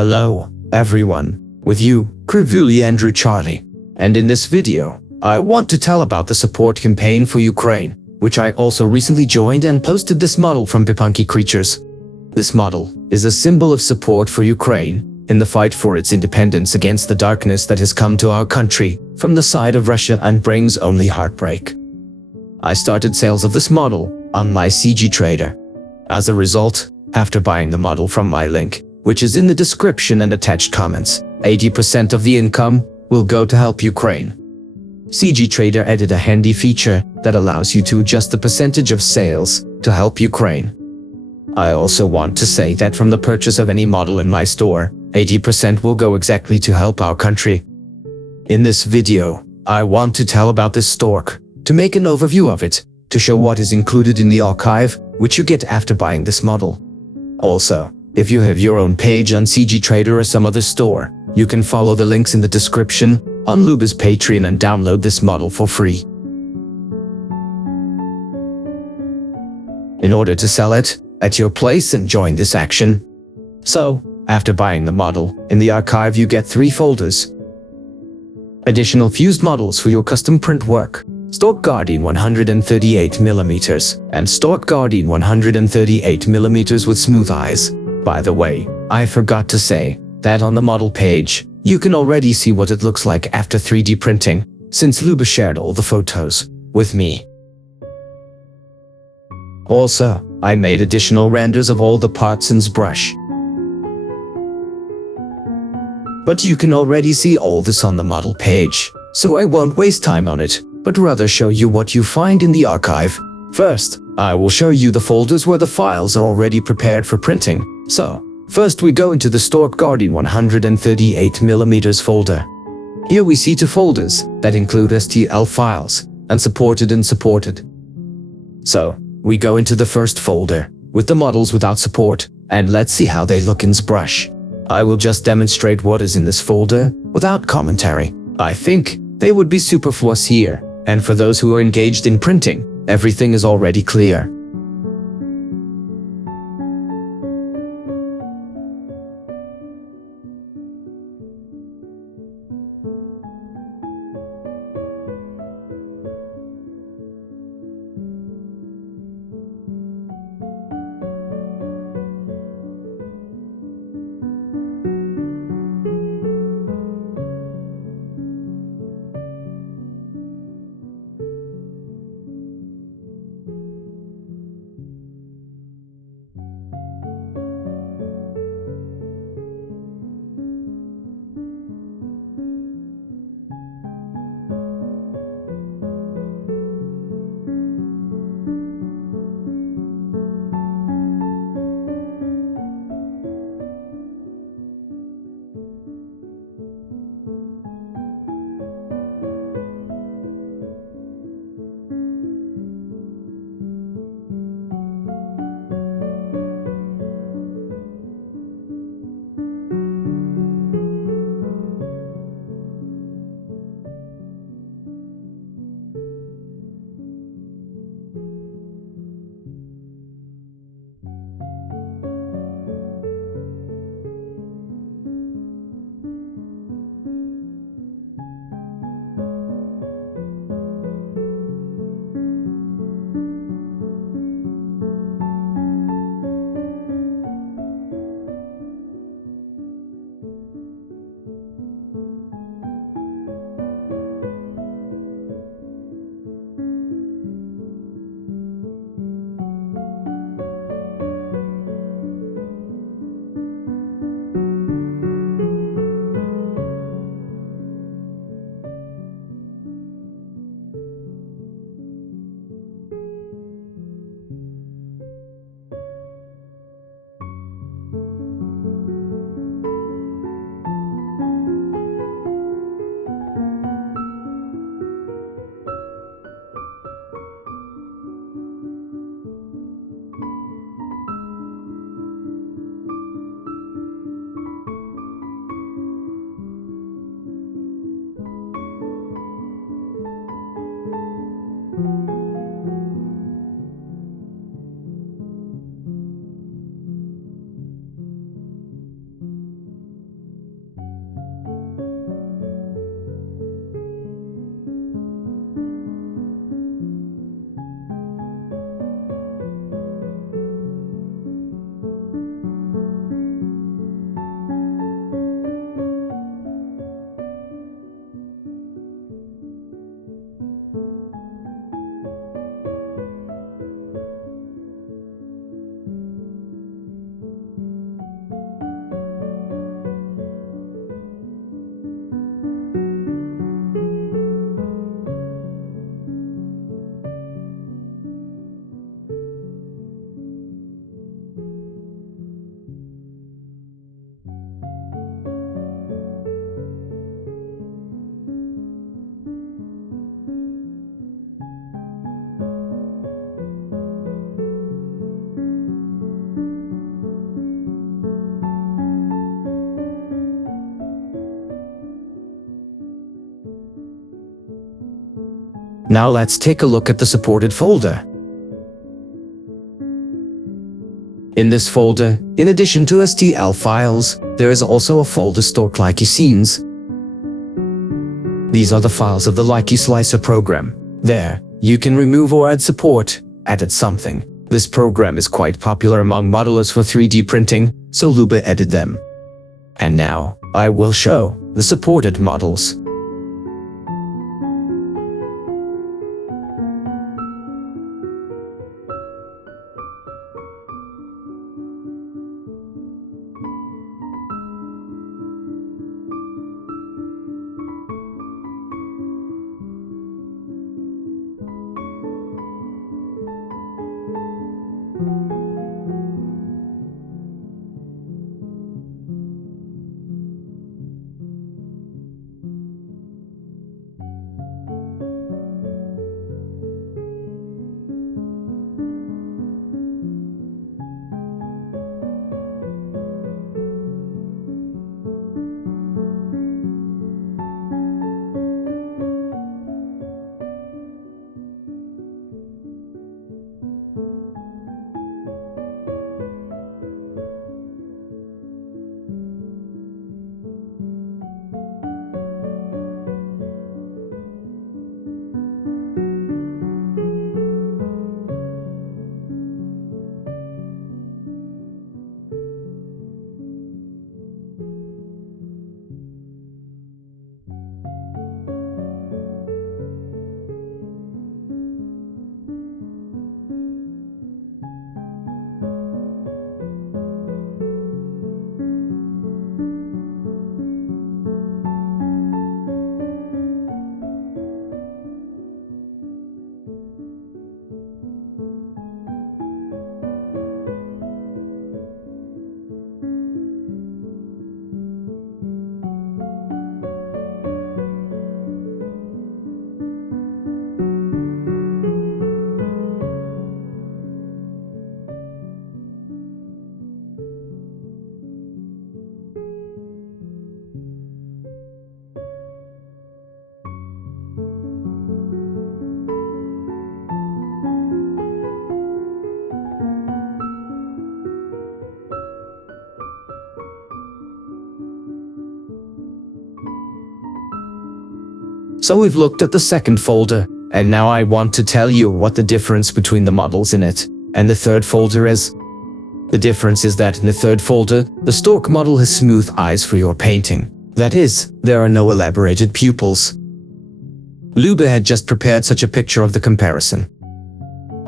Hello, everyone. With you, Krivuli Andrew Charlie. And in this video, I want to tell about the support campaign for Ukraine, which I also recently joined and posted this model from Pipunky Creatures. This model is a symbol of support for Ukraine in the fight for its independence against the darkness that has come to our country from the side of Russia and brings only heartbreak. I started sales of this model on my CGTrader. As a result, after buying the model from my link, which is in the description and attached comments, 80% of the income will go to help Ukraine. CGTrader added a handy feature that allows you to adjust the percentage of sales to help Ukraine. I also want to say that from the purchase of any model in my store, 80% will go exactly to help our country. In this video, I want to tell about this Stork, to make an overview of it, to show what is included in the archive, which you get after buying this model. Also, if you have your own page on CGTrader or some other store, you can follow the links in the description on Luba's Patreon and download this model for free. In order to sell it at your place and join this action. So, after buying the model, in the archive you get 3 folders. Additional fused models for your custom print work. Stork Guardian 138mm and Stork Guardian 138mm with smooth eyes. By the way, I forgot to say that on the model page, you can already see what it looks like after 3D printing, since Luba shared all the photos with me. Also, I made additional renders of all the parts in ZBrush. But you can already see all this on the model page, so I won't waste time on it, but rather show you what you find in the archive. First, I will show you the folders where the files are already prepared for printing. So, first we go into the Stork Guardian 138mm folder. Here we see 2 folders that include STL files, unsupported and supported. So, we go into the first folder, with the models without support, and let's see how they look in ZBrush. I will just demonstrate what is in this folder, without commentary. I think they would be superfluous here, and for those who are engaged in printing, everything is already clear. Now let's take a look at the supported folder. In this folder, in addition to STL files, there is also a folder Stork Likey Scenes. These are the files of the Likey Slicer program. There, you can remove or add support, added something. This program is quite popular among modelers for 3D printing, so Lube added them. And now, I will show the supported models. So we've looked at the second folder, and now I want to tell you what the difference between the models in it and the third folder is. The difference is that in the third folder, the Stork model has smooth eyes for your painting. That is, there are no elaborated pupils. Lube had just prepared such a picture of the comparison.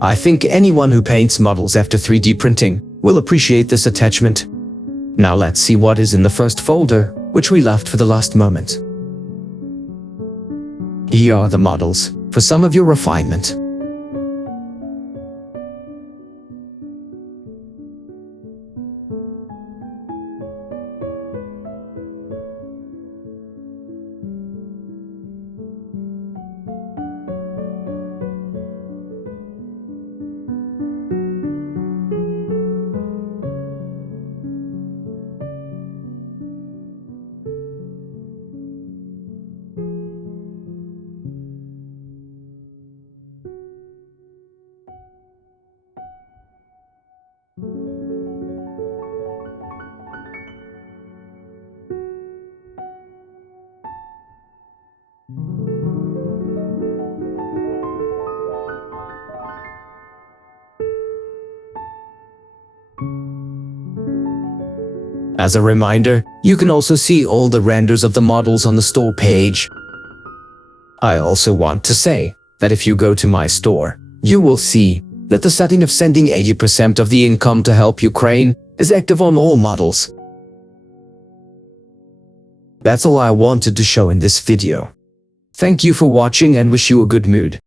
I think anyone who paints models after 3D printing will appreciate this attachment. Now let's see what is in the first folder, which we left for the last moment. Here are the models, for some of your refinement. As a reminder, you can also see all the renders of the models on the store page. I also want to say that if you go to my store, you will see that the setting of sending 80% of the income to help Ukraine is active on all models. That's all I wanted to show in this video. Thank you for watching and wish you a good mood.